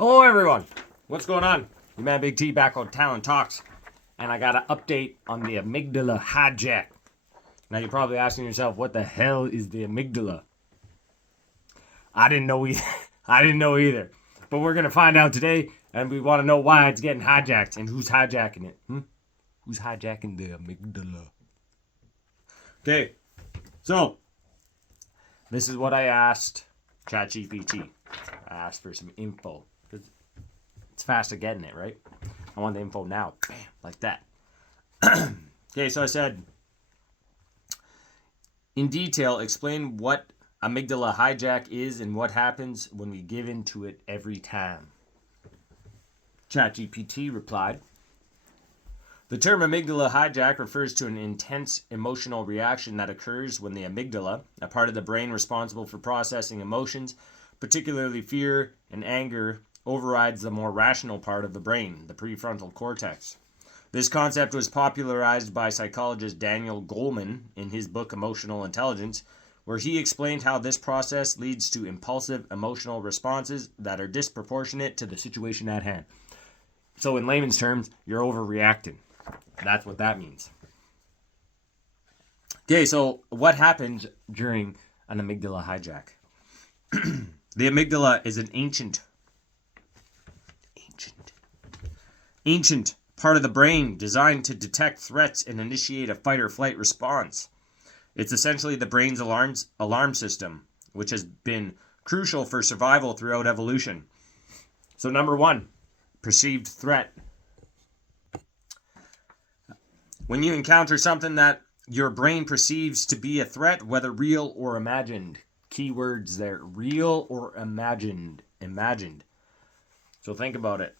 Hello everyone, what's going on? Your man Big T back on Talent Talks, and I got an update on the Amygdala Hi Jack. Now you're probably asking yourself, what the hell is the amygdala? I didn't know either. I didn't know either. But we're gonna find out today, and we want to know why it's getting hijacked and who's hijacking it. Who's hijacking the amygdala? Okay, so this is what I asked ChatGPT. I asked for some info. It's fast at getting it, right? I want the info now. Bam, like that. Okay, so I said, in detail, explain what amygdala hijack is and what happens when we give in to it every time. ChatGPT replied, the term amygdala hijack refers to an intense emotional reaction that occurs when the amygdala, a part of the brain responsible for processing emotions, particularly fear and anger, overrides the more rational part of the brain, the prefrontal cortex. This concept was popularized by psychologist Daniel Goleman in his book Emotional Intelligence, where he explained how this process leads to impulsive emotional responses that are disproportionate to the situation at hand. So in layman's terms, you're overreacting. That's what that means. Okay, so what happens during an amygdala hijack? The amygdala is an ancient part of the brain designed to detect threats and initiate a fight or flight response. It's essentially the brain's alarm system, which has been crucial for survival throughout evolution. So number one, perceived threat. When you encounter something that your brain perceives to be a threat, whether real or imagined. Keywords there, real or imagined. So think about it.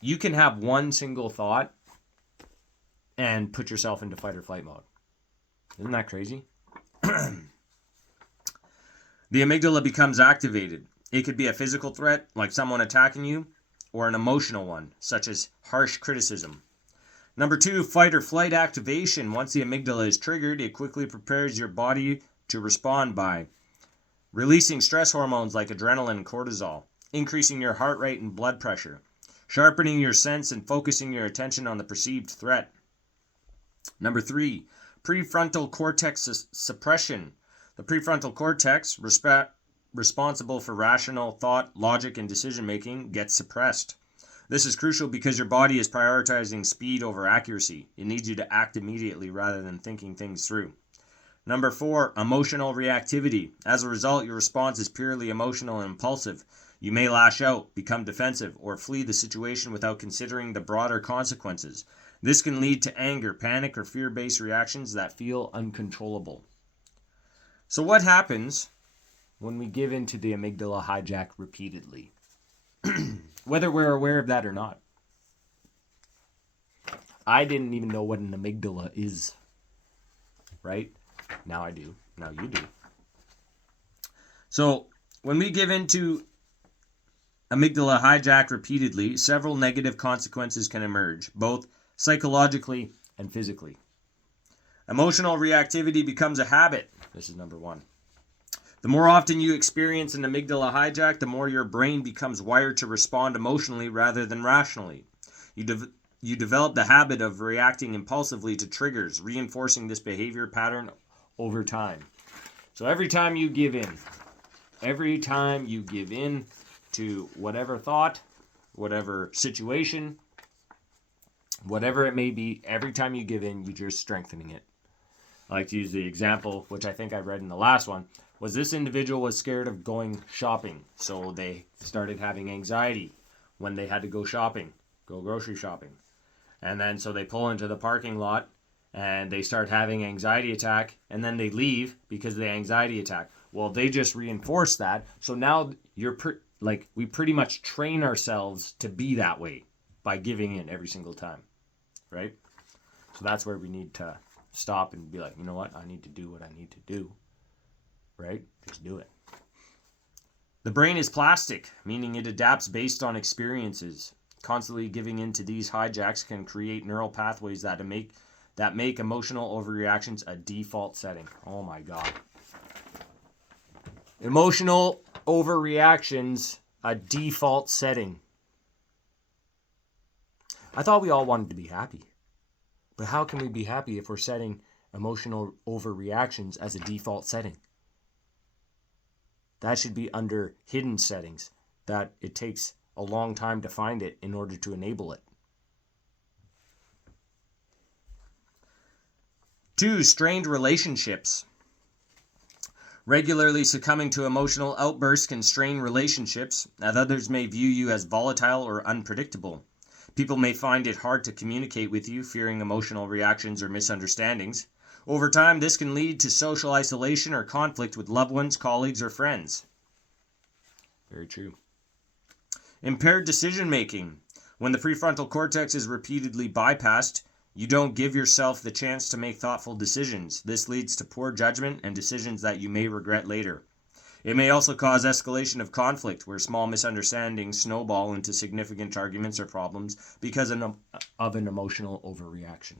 You can have one single thought and put yourself into fight or flight mode. Isn't that crazy? The amygdala becomes activated. It could be a physical threat, like someone attacking you, or an emotional one, such as harsh criticism. Number two, fight or flight activation. Once the amygdala is triggered, it quickly prepares your body to respond by releasing stress hormones like adrenaline and cortisol, increasing your heart rate and blood pressure, sharpening your sense and focusing your attention on the perceived threat. Number three, prefrontal cortex suppression. The prefrontal cortex, responsible for rational thought, logic, and decision making, gets suppressed. This is crucial because your body is prioritizing speed over accuracy. It needs you to act immediately rather than thinking things through. Number four, emotional reactivity. As a result, your response is purely emotional and impulsive. You may lash out, become defensive, or flee the situation without considering the broader consequences. This can lead to anger, panic, or fear-based reactions that feel uncontrollable. So what happens when we give in to the amygdala hijack repeatedly? Whether we're aware of that or not. I didn't even know what an amygdala is. Right? Now I do. Now you do. So, when we give into amygdala hijack repeatedly, several negative consequences can emerge, both psychologically and physically. Emotional reactivity becomes a habit. This is number one. The more often you experience an amygdala hijack, the more your brain becomes wired to respond emotionally rather than rationally. You develop the habit of reacting impulsively to triggers, reinforcing this behavior pattern over time. So every time you give in to whatever thought, whatever situation, whatever it may be, every time you give in, you're just strengthening it. I like to use the example, which I think I read in the last one, was this individual was scared of going shopping. So they started having anxiety when they had to go shopping, go grocery shopping. And then so they pull into the parking lot and they start having anxiety attack, and then they leave because of the anxiety attack. Well, they just reinforce that. So now we pretty much train ourselves to be that way by giving in every single time, right? So that's where we need to stop and be like, you know what? I need to do what I need to do, right? Just do it. The brain is plastic, meaning it adapts based on experiences. Constantly giving in to these hijacks can create neural pathways that make emotional overreactions a default setting. Oh my God. Emotional overreactions a default setting. I thought we all wanted to be happy. But how can we be happy if we're setting emotional overreactions as a default setting? That should be under hidden settings that it takes a long time to find it in order to enable it. 2, strained relationships. Regularly succumbing to emotional outbursts can strain relationships, as others may view you as volatile or unpredictable. People may find it hard to communicate with you, fearing emotional reactions or misunderstandings. Over time, this can lead to social isolation or conflict with loved ones, colleagues, or friends. Very true. Impaired decision making. When the prefrontal cortex is repeatedly bypassed, you don't give yourself the chance to make thoughtful decisions. This leads to poor judgment and decisions that you may regret later. It may also cause escalation of conflict, where small misunderstandings snowball into significant arguments or problems because of an emotional overreaction.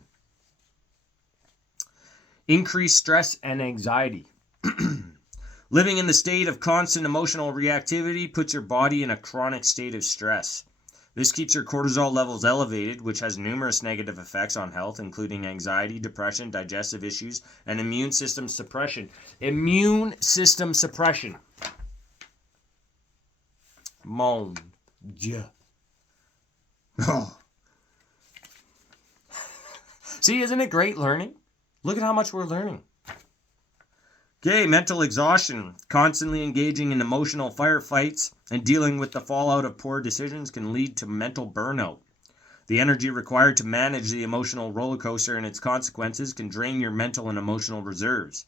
Increased stress and anxiety. Living in the state of constant emotional reactivity puts your body in a chronic state of stress. This keeps your cortisol levels elevated, which has numerous negative effects on health, including anxiety, depression, digestive issues, and immune system suppression. Immune system suppression. Mon Dieu. Oh. See, isn't it great learning? Look at how much we're learning. Okay, mental exhaustion. Constantly engaging in emotional firefights and dealing with the fallout of poor decisions can lead to mental burnout. The energy required to manage the emotional roller coaster and its consequences can drain your mental and emotional reserves.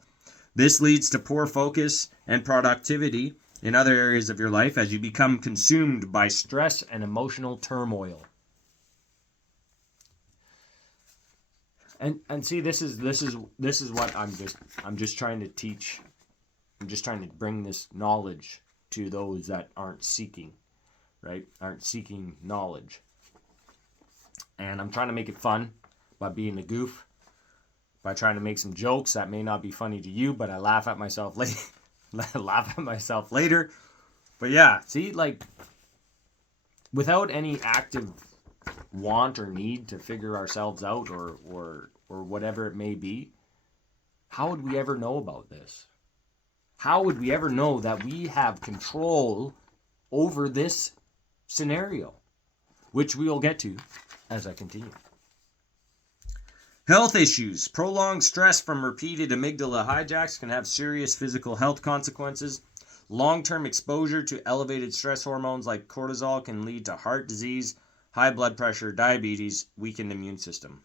This leads to poor focus and productivity in other areas of your life as you become consumed by stress and emotional turmoil. And see, this is what I'm just trying to teach. I'm just trying to bring this knowledge to those that aren't seeking, right? Aren't seeking knowledge. And I'm trying to make it fun by being a goof, by trying to make some jokes that may not be funny to you, but I laugh at myself later. But yeah, see, like, without any active want or need to figure ourselves out or whatever it may be, how would we ever know about this? How would we ever know that we have control over this scenario, which we will get to as I continue. Health issues. Prolonged stress from repeated amygdala hijacks can have serious physical health consequences. Long-term exposure to elevated stress hormones like cortisol can lead to heart disease, high blood pressure, diabetes, weakened immune system.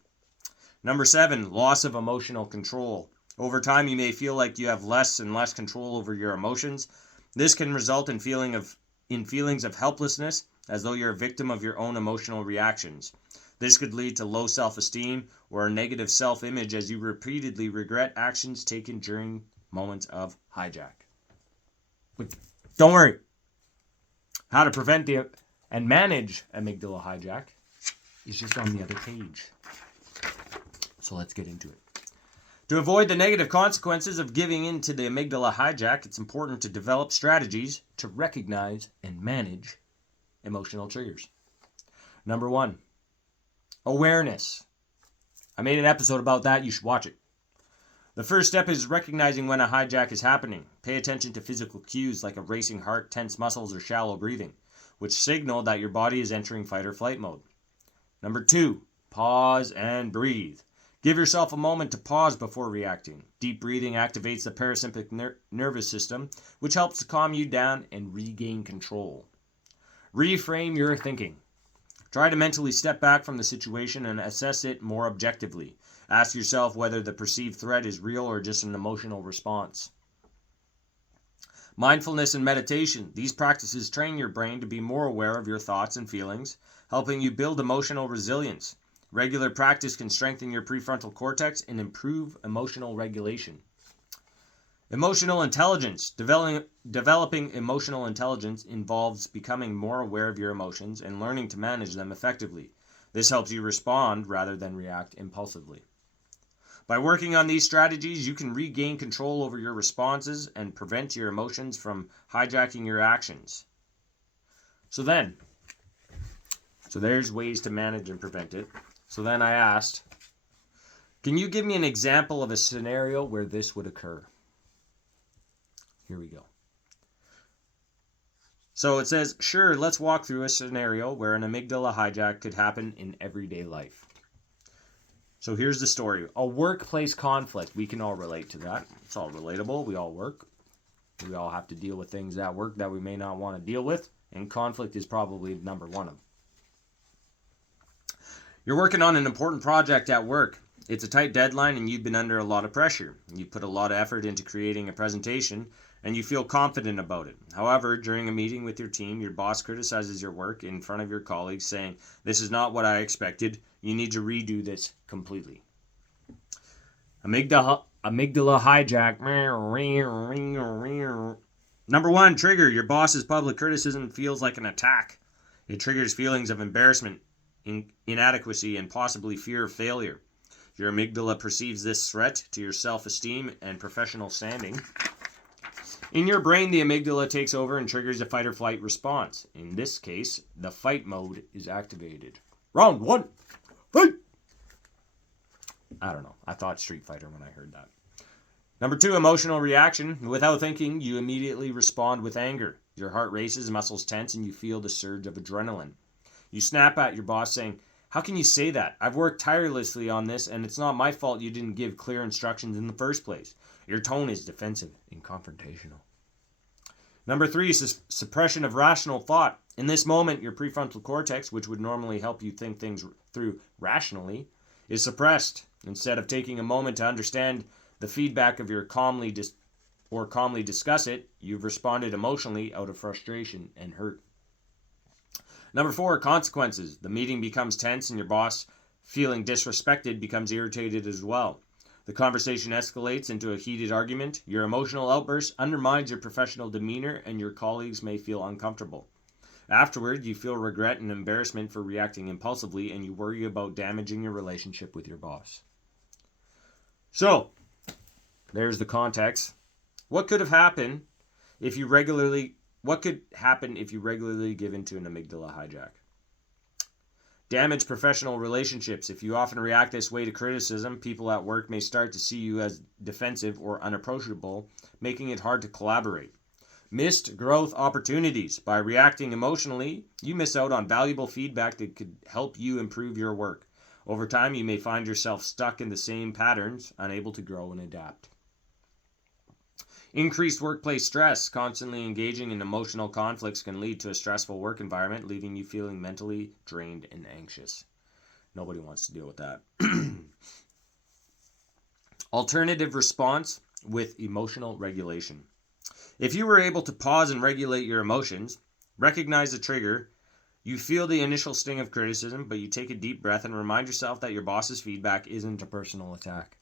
Number 7, loss of emotional control. Over time, you may feel like you have less and less control over your emotions. This can result in feelings of helplessness, as though you're a victim of your own emotional reactions. This could lead to low self-esteem or a negative self-image as you repeatedly regret actions taken during moments of hijack. But don't worry. How to prevent and manage amygdala hijack is just on the other page. So let's get into it. To avoid the negative consequences of giving in to the amygdala hijack, it's important to develop strategies to recognize and manage emotional triggers. Number 1, awareness. I made an episode about that. You should watch it. The first step is recognizing when a hijack is happening. Pay attention to physical cues like a racing heart, tense muscles, or shallow breathing, which signal that your body is entering fight or flight mode. Number 2, pause and breathe. Give yourself a moment to pause before reacting. Deep breathing activates the parasympathetic nervous system, which helps to calm you down and regain control. Reframe your thinking. Try to mentally step back from the situation and assess it more objectively. Ask yourself whether the perceived threat is real or just an emotional response. Mindfulness and meditation. These practices train your brain to be more aware of your thoughts and feelings, helping you build emotional resilience. Regular practice can strengthen your prefrontal cortex and improve emotional regulation. Emotional intelligence. Developing emotional intelligence involves becoming more aware of your emotions and learning to manage them effectively. This helps you respond rather than react impulsively. By working on these strategies, you can regain control over your responses and prevent your emotions from hijacking your actions. So there's ways to manage and prevent it. So then I asked, can you give me an example of a scenario where this would occur? Here we go. So it says, sure, let's walk through a scenario where an amygdala hijack could happen in everyday life. So here's the story. A workplace conflict. We can all relate to that. It's all relatable. We all work. We all have to deal with things at work that we may not want to deal with. And conflict is probably number one of them. You're working on an important project at work. It's a tight deadline and you've been under a lot of pressure. You put a lot of effort into creating a presentation and you feel confident about it. However, during a meeting with your team, your boss criticizes your work in front of your colleagues, saying, "This is not what I expected. You need to redo this completely." Amygdala Hi Jack. Number one trigger. Your boss's public criticism feels like an attack. It triggers feelings of embarrassment, inadequacy, and possibly fear of failure. Your amygdala perceives this threat to your self-esteem and professional standing. In your brain, the amygdala takes over and triggers a fight or flight response. In this case, the fight mode is activated. Round one, fight! I don't know. I thought Street Fighter when I heard that. Number two, emotional reaction. Without thinking, you immediately respond with anger. Your heart races, muscles tense, and you feel the surge of adrenaline. You snap at your boss saying, "How can you say that? I've worked tirelessly on this, and it's not my fault you didn't give clear instructions in the first place." Your tone is defensive and confrontational. Number three, suppression of rational thought. In this moment, your prefrontal cortex, which would normally help you think things through rationally, is suppressed. Instead of taking a moment to understand the feedback of your calmly discuss it, you've responded emotionally out of frustration and hurt. Number four, consequences. The meeting becomes tense and your boss, feeling disrespected, becomes irritated as well. The conversation escalates into a heated argument. Your emotional outburst undermines your professional demeanor and your colleagues may feel uncomfortable. Afterward, you feel regret and embarrassment for reacting impulsively and you worry about damaging your relationship with your boss. So, there's the context. What could happen if you regularly give into an amygdala hijack? Damage professional relationships. If you often react this way to criticism, people at work may start to see you as defensive or unapproachable, making it hard to collaborate. Missed growth opportunities. By reacting emotionally, you miss out on valuable feedback that could help you improve your work. Over time, you may find yourself stuck in the same patterns, unable to grow and adapt. Increased workplace stress. Constantly engaging in emotional conflicts can lead to a stressful work environment, leaving you feeling mentally drained and anxious. Nobody wants to deal with that. Alternative response with emotional regulation. If you were able to pause and regulate your emotions, recognize the trigger, you feel the initial sting of criticism, but you take a deep breath and remind yourself that your boss's feedback isn't a personal attack.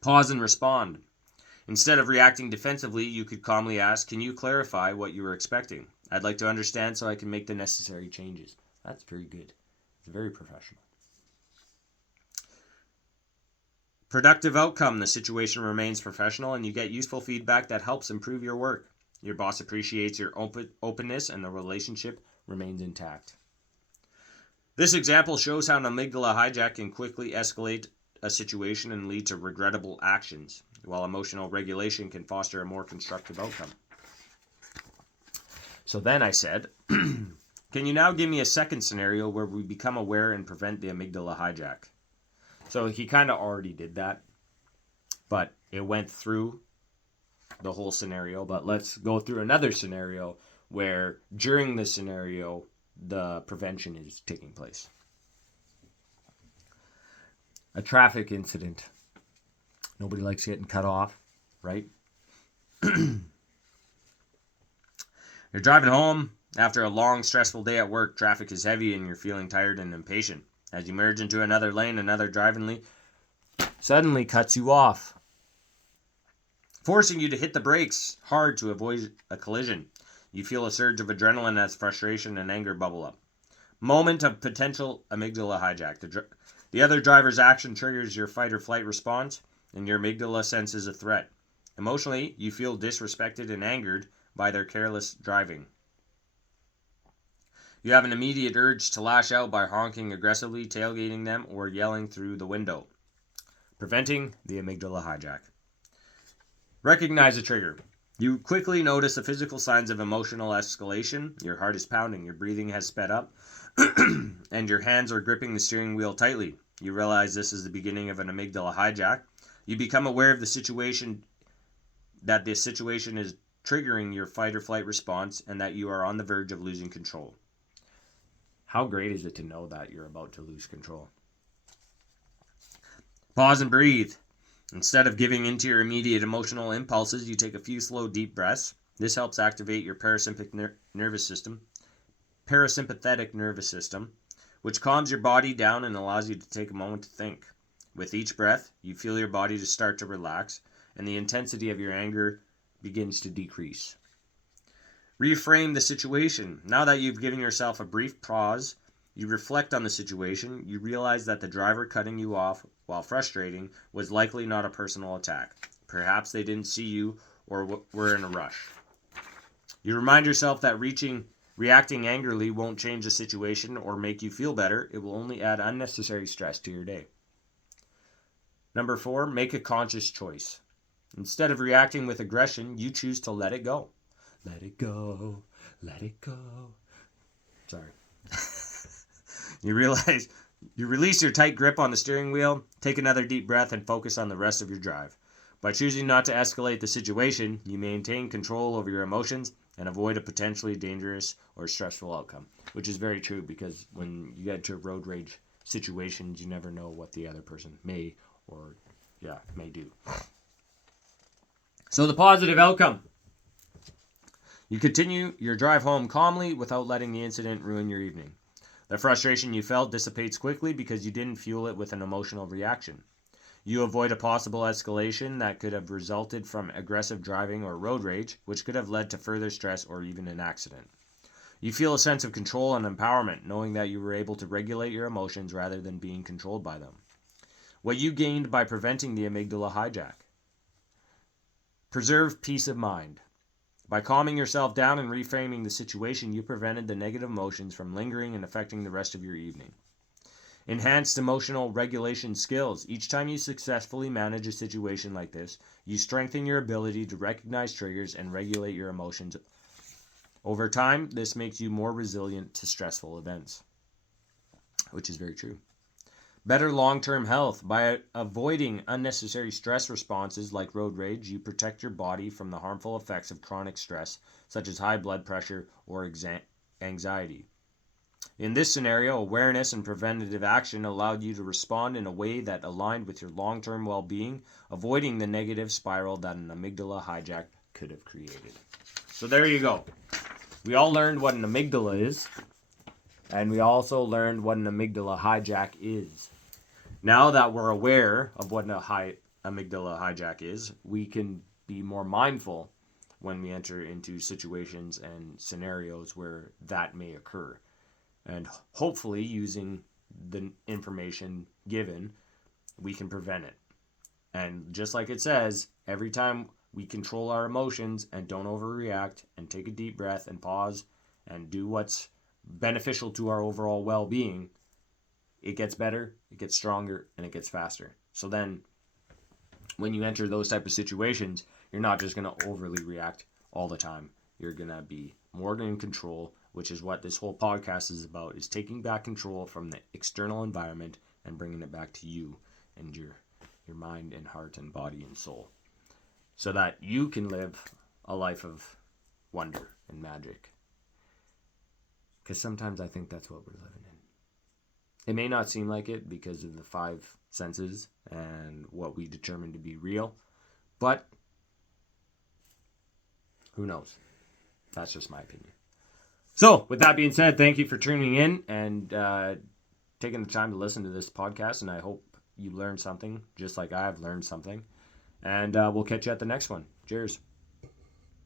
Pause and respond. Instead of reacting defensively, you could calmly ask, "Can you clarify what you were expecting? I'd like to understand so I can make the necessary changes." That's very good. It's very professional. Productive outcome. The situation remains professional and you get useful feedback that helps improve your work. Your boss appreciates your openness and the relationship remains intact. This example shows how an amygdala hijack can quickly escalate a situation and lead to regrettable actions, while emotional regulation can foster a more constructive outcome. So then I said, can you now give me a second scenario where we become aware and prevent the amygdala hijack? So he kind of already did that, but it went through the whole scenario. But let's go through another scenario where during the scenario, the prevention is taking place. A traffic incident. Nobody likes getting cut off, right? You're driving home after a long, stressful day at work. Traffic is heavy and you're feeling tired and impatient. As you merge into another lane, another driving lane suddenly cuts you off, forcing you to hit the brakes hard to avoid a collision. You feel a surge of adrenaline as frustration and anger bubble up. Moment of potential amygdala hijack. The other driver's action triggers your fight or flight response, and your amygdala senses a threat. Emotionally, you feel disrespected and angered, by their careless driving. You have an immediate urge to lash out by honking aggressively, tailgating them, or yelling through the window. Preventing the amygdala hijack. Recognize a trigger. You quickly notice the physical signs of emotional escalation. Your heart is pounding, your breathing has sped up, and your hands are gripping the steering wheel tightly. You realize this is the beginning of an amygdala hijack. You become aware of the situation, that this situation is triggering your fight or flight response, and that you are on the verge of losing control. How great is it to know that you're about to lose control? Pause and breathe. Instead of giving into your immediate emotional impulses, you take a few slow, deep breaths. This helps activate your parasympathetic nervous system, which calms your body down and allows you to take a moment to think. With each breath, you feel your body to start to relax, and the intensity of your anger begins to decrease. Reframe the situation. Now that you've given yourself a brief pause, you reflect on the situation. You realize that the driver cutting you off while frustrating was likely not a personal attack. Perhaps they didn't see you or were in a rush. You remind yourself that reacting angrily won't change the situation or make you feel better. It will only add unnecessary stress to your day. Number 4, make a conscious choice. Instead of reacting with aggression, you choose to let it go. Let it go. Let it go. Sorry. You release your tight grip on the steering wheel, take another deep breath, and focus on the rest of your drive. By choosing not to escalate the situation, you maintain control over your emotions and avoid a potentially dangerous or stressful outcome, which is very true because when you get into road rage situations, you never know what the other person may do. So the positive outcome. You continue your drive home calmly without letting the incident ruin your evening. The frustration you felt dissipates quickly because you didn't fuel it with an emotional reaction. You avoid a possible escalation that could have resulted from aggressive driving or road rage, which could have led to further stress or even an accident. You feel a sense of control and empowerment, knowing that you were able to regulate your emotions rather than being controlled by them. What you gained by preventing the amygdala hijack. Preserve peace of mind. By calming yourself down and reframing the situation, you prevented the negative emotions from lingering and affecting the rest of your evening. Enhanced emotional regulation skills. Each time you successfully manage a situation like this, you strengthen your ability to recognize triggers and regulate your emotions. Over time, this makes you more resilient to stressful events, which is very true. Better long-term health. By avoiding unnecessary stress responses like road rage, you protect your body from the harmful effects of chronic stress, such as high blood pressure or anxiety. In this scenario, awareness and preventative action allowed you to respond in a way that aligned with your long-term well-being, avoiding the negative spiral that an amygdala hijack could have created. So there you go. We all learned what an amygdala is, and we also learned what an amygdala hijack is. Now that we're aware of what a amygdala hijack is, we can be more mindful when we enter into situations and scenarios where that may occur. And hopefully, using the information given, we can prevent it. And just like it says, every time we control our emotions and don't overreact and take a deep breath and pause and do what's beneficial to our overall well-being, it gets better, it gets stronger, and it gets faster. So then, when you enter those type of situations, you're not just going to overly react all the time. You're going to be more in control, which is what this whole podcast is about, is taking back control from the external environment and bringing it back to you and your mind and heart and body and soul, so that you can live a life of wonder and magic. Because sometimes I think that's what we're living in. It may not seem like it because of the 5 senses and what we determine to be real, but who knows? That's just my opinion. So, with that being said, thank you for tuning in and taking the time to listen to this podcast, and I hope you learned something, just like I've learned something. And we'll catch you at the next one. Cheers.